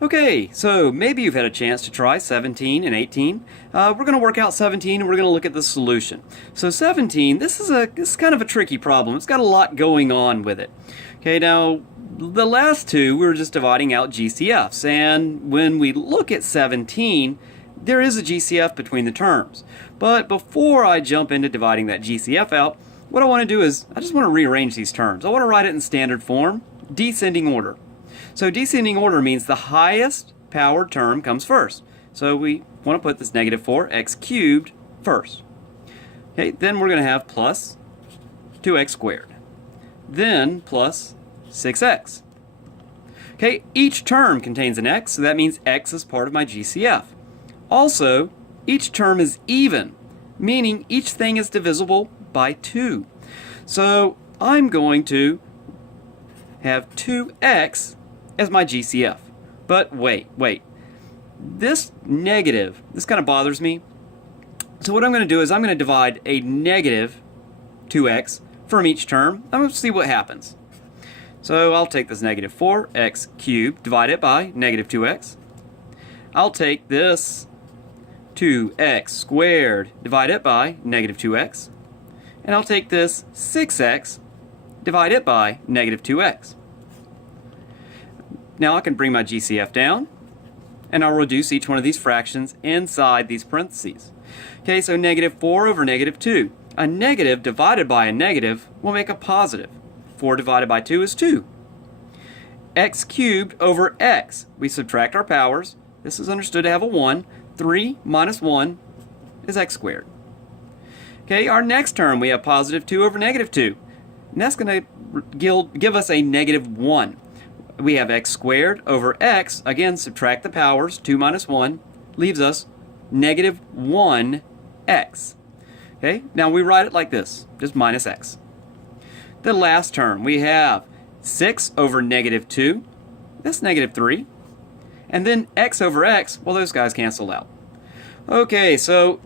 Okay, so maybe you've had a chance to try 17 and 18. We're going to work out 17 and we're going to look at the solution. So 17, this is kind of a tricky problem. It's got a lot going on with it. Okay, now the last two we were just dividing out GCFs, and when we look at 17, there is a GCF between the terms. But before I jump into dividing that GCF out, what I want to do is I just want to rearrange these terms. I want to write it in standard form, descending order. So descending order means the highest powered term comes first. So we want to put this negative 4x cubed first. Okay, then we're going to have plus 2x squared. Then plus 6x. Okay, each term contains an x, so that means x is part of my GCF. Also, each term is even, meaning each thing is divisible by 2. So I'm going to have 2x as my GCF. But wait. This negative, this kind of bothers me. So what I'm going to do is I'm going to divide a negative 2x from each term. I'm going to see what happens. So I'll take this negative 4x cubed, divide it by negative 2x. I'll take this 2x squared, divide it by negative 2x. And I'll take this 6x, divide it by negative 2x. Now I can bring my GCF down, and I'll reduce each one of these fractions inside these parentheses. Okay, so negative 4 over negative 2. A negative divided by a negative will make a positive. 4 divided by 2 is 2. X cubed over x. We subtract our powers. This is understood to have a 1. 3 minus 1 is x squared. Okay, our next term we have positive 2 over negative 2. And that's going to give us a negative 1. We have x squared over x. Again, subtract the powers. 2 minus 1 leaves us negative 1x. Okay, now we write it like this, just minus x. The last term, we have 6 over negative 2. That's negative 3. And then x over x, well, those guys cancel out. Okay, so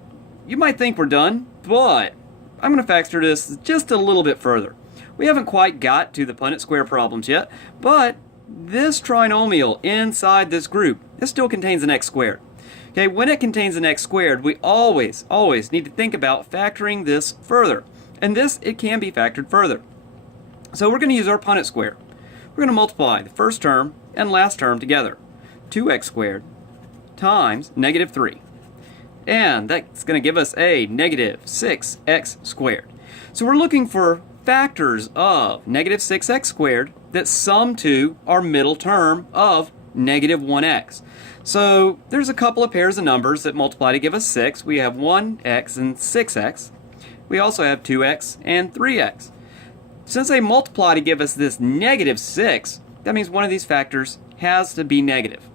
you might think we're done, but I'm going to factor this just a little bit further. We haven't quite got to the Punnett square problems yet, but this trinomial inside this group, it still contains an x squared. Okay, when it contains an x squared, we always need to think about factoring this further. And this, it can be factored further. So we're going to use our Punnett square. We're going to multiply the first term and last term together. 2x squared times negative 3. And that's going to give us a negative 6x squared. So we're looking for factors of negative 6x squared that sum to our middle term of negative 1x. So there's a couple of pairs of numbers that multiply to give us 6. We have 1x and 6x. We also have 2x and 3x. Since they multiply to give us this negative 6, that means one of these factors has to be negative.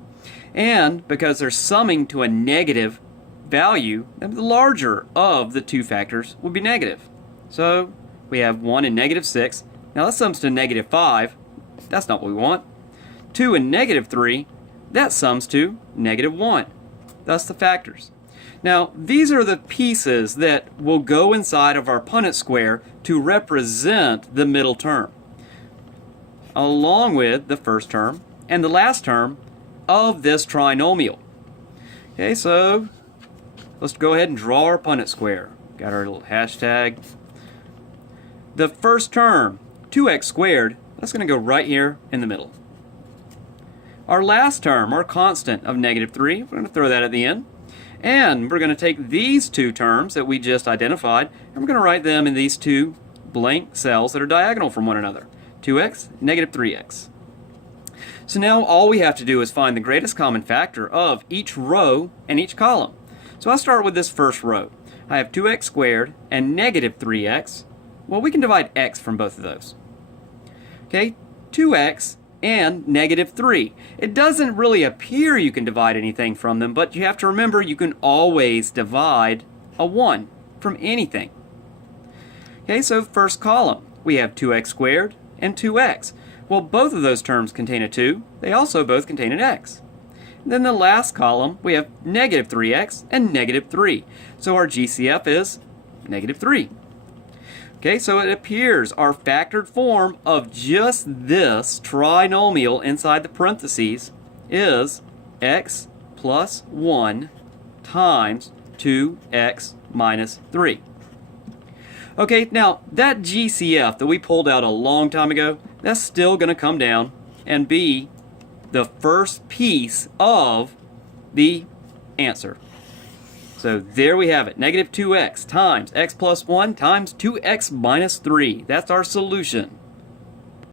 And because they're summing to a negative value, the larger of the two factors will be negative. So we have 1 and negative 6. Now that sums to negative 5. That's not what we want. 2 and negative 3. That sums to negative 1. That's the factors. Now, these are the pieces that will go inside of our Punnett square to represent the middle term, along with the first term and the last term of this trinomial. Okay, so let's go ahead and draw our Punnett square. Got our little hashtag. The first term, 2x squared, that's going to go right here in the middle. Our last term, our constant of negative 3, we're going to throw that at the end. And we're going to take these two terms that we just identified, and we're going to write them in these two blank cells that are diagonal from one another. 2x, negative 3x. So now all we have to do is find the greatest common factor of each row and each column. So I'll start with this first row. I have 2x squared and negative 3x. Well, we can divide x from both of those. Okay, 2x and negative 3. It doesn't really appear you can divide anything from them, but you have to remember you can always divide a 1 from anything. Okay, so first column, we have 2x squared and 2x. Well, both of those terms contain a 2. They also both contain an x. And then the last column, we have negative 3x and negative 3. So our GCF is negative 3. Okay, so it appears our factored form of just this trinomial inside the parentheses is x plus 1 times 2x minus 3. Okay, now that GCF that we pulled out a long time ago, that's still going to come down and be the first piece of the answer. So there we have it, negative 2x times x plus 1 times 2x minus 3. That's our solution.